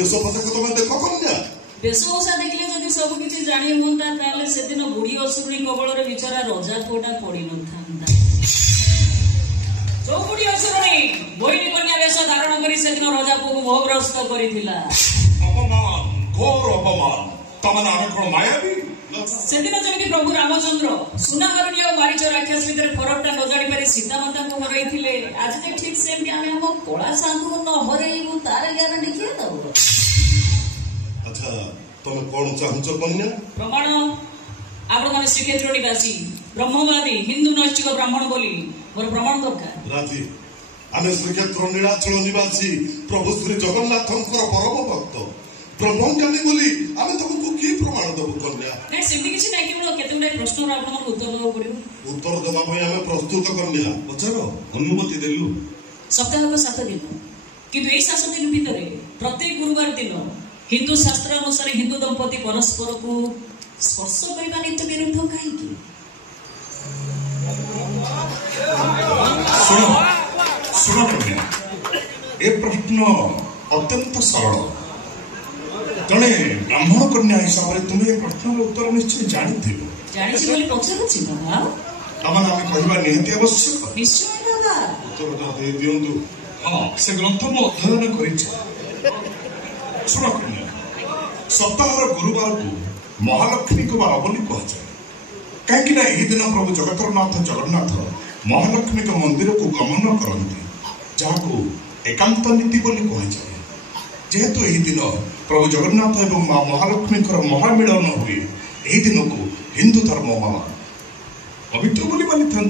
बेश पोशाक तुम देख कन्या वेशभूषा देखले जदि सब किछि जानि होंता ताले से दिन बुढ़ी असुरी कबल रे बिचारा रजा कोटा पड़ी न थांदा जो बुढ़ी असुरी बोइनी कन्या वेश धारण करी से दिन रजा को मोहग्रस्त करिथिला अपमान घोर अपमान तमन आमे कोन मायावी से दिन जमिति प्रभु रामचंद्र सुनाहरणी और मारीच राक्षस भितर फरकटा न जानि पारे सीता माता को हरैथिले आज जे ठीक सेमति आमे हम कोळा साधु न हरैबु तार ज्ञान देखिए दबो अच्छा तुम कौन चाहूच कन्या प्रमाण आपण माने श्रीक्षेत्र निवासी ब्रह्मवादी हिंदू नैष्टिक ब्राह्मण बोली मोर प्रमाण दरकार राजी आमे श्रीक्षेत्र नीलाचल निवासी प्रभु श्री जगन्नाथंकर परम भक्त ब्रह्मज्ञानी बोली आमे तुमको की प्रमाण दबु कन्या नै सेमति किछि नै केवल केतुडे प्रश्न आपण मन उत्तर देबो पड़िबो उत्तर देबा पय आमे प्रस्तुत कन्या पचारो अनुमति देलु सप्ताह को 7 दिन किंतु ए 7 दिन भितरे प्रत्येक गुरुवार दिन हिंदू शास्त्र अनुसार हिंदू दंपति परस्पर को स्पर्श करबा नित्य विरुद्ध काहे की सुनो सुनो कन्या ए प्रश्न अत्यंत सरल जने ब्राह्मण कन्या हिसाब रे तुमे ए प्रश्न उत्तर निश्चय जानिछि बोली पछारुछि बाबा तमन आमे कहबा निहाती आवश्यक निश्चय बाबा उत्तर दे दियंतु हां से ग्रंथ मो अध्ययन करिछि सुनो कन्या सप्ताह गुरुवार को महालक्ष्मी को बार बोली कह जाए कहीं यही दिन प्रभु जगतरनाथ जगन्नाथ महालक्ष्मी के मंदिर को गमन करती जहाँ एकांत नीति बोली कह जाए जेहेतु यही दिन प्रभु जगन्नाथ एवं माँ महालक्ष्मी महामिलन हुए यही दिन को हिंदू धर्म पवित्र बोली मानी था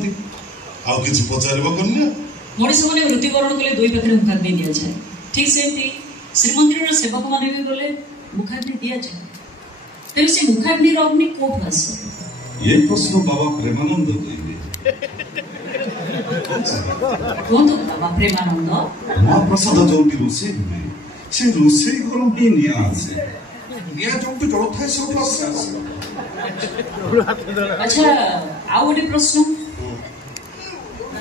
आउ किछि पचारिबो कन्या मनीष माने मृत्युवरण कले दुई पाखरे मुखाग्नि दिया जाए ठीक सेमती श्रीमंदिर सेवक माने भी गले मुखाग्नि दिया जाए तेरे से मुखाग्नि अग्नि कोठ आस ये प्रश्न बाबा प्रेमानंद कहिबे कौन तो बाबा प्रेमानंद महाप्रसाद जोटी रोसे हुए से रोसे घर में निया आसे निया जोटी जल थाए सब आसे अच्छा आउ गोटे प्रश्न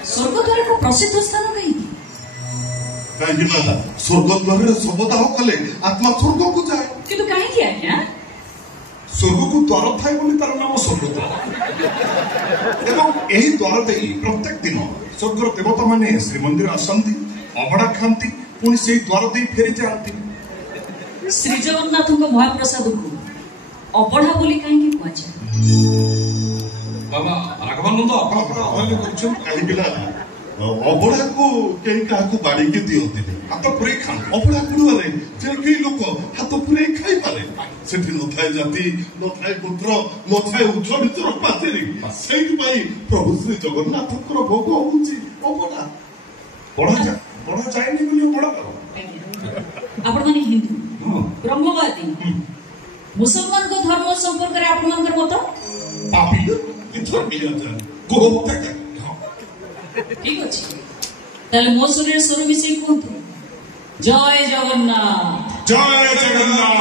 स्वर्गद्वार को प्रसिद्ध स्थान कहीं कहीं ना स्वर्गद्वार सबदाह कले आत्मा स्वर्ग को जाए किंतु कहीं क्या है स्वर्ग को द्वार थाए बोली तार नाम स्वर्गद्वार एवं यही द्वार दे प्रत्येक दिन स्वर्गर देवता माने श्रीमंदिर आसंती अभड़ा खाती पुणी से द्वार दे फेरी जाती श्री जगन्नाथ को महाप्रसाद को अबढ़ा बोली कहीं कह जाए बाबा राघवानंद आपन अध्ययन करछन कहीं ना अबड़ा को कहीं का बाड़ी के दियंती हाथ पुरे खान अबड़ा कुड़े जे कई लोक हाथ पुरे खाई पारे सेठी न थाए जाति न थाए पुत्र न थाए उच्च नीचर पाचेरी सेठी पई प्रभु श्री जगन्नाथकर भोग होउची अबड़ा बड़ा जाएनी बोली बड़ा करो आपण माने हिंदू ब्रह्मवादी मुसलमान को धर्म संपर्क रे आपण मानकर मत पापी किथर बिया जान गोहत्या ठीक अछि ताले मो शरीर स्वर विषय कोंतु जय जगन्नाथ जय जगन्नाथ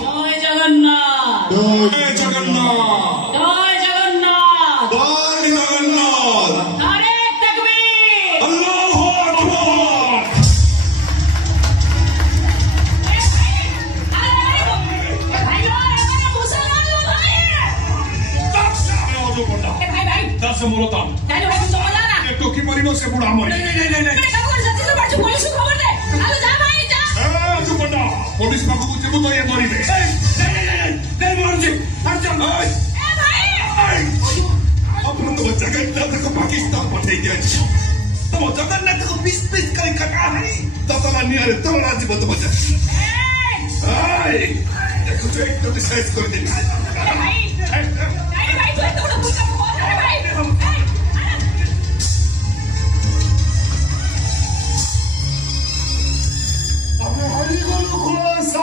जय जगन्नाथ जय जगन्नाथ जय जगन्नाथ जय जगन्नाथ नारे तकबीर अल्लाहू अकबर दस मोरता टोकी मरिनो से बुढ़ा मरी पुलिस पाखु जीवु तो ये मरिबे अपन तो जगन्नाथ को पाकिस्तान पठे दिया तुम जगन्नाथ को पीस पीस कर काटा है ततला नियारे तोड़ा जीव तो बचा देखो तो एक तो डिसाइड कर दे हरि गुरु खुलासा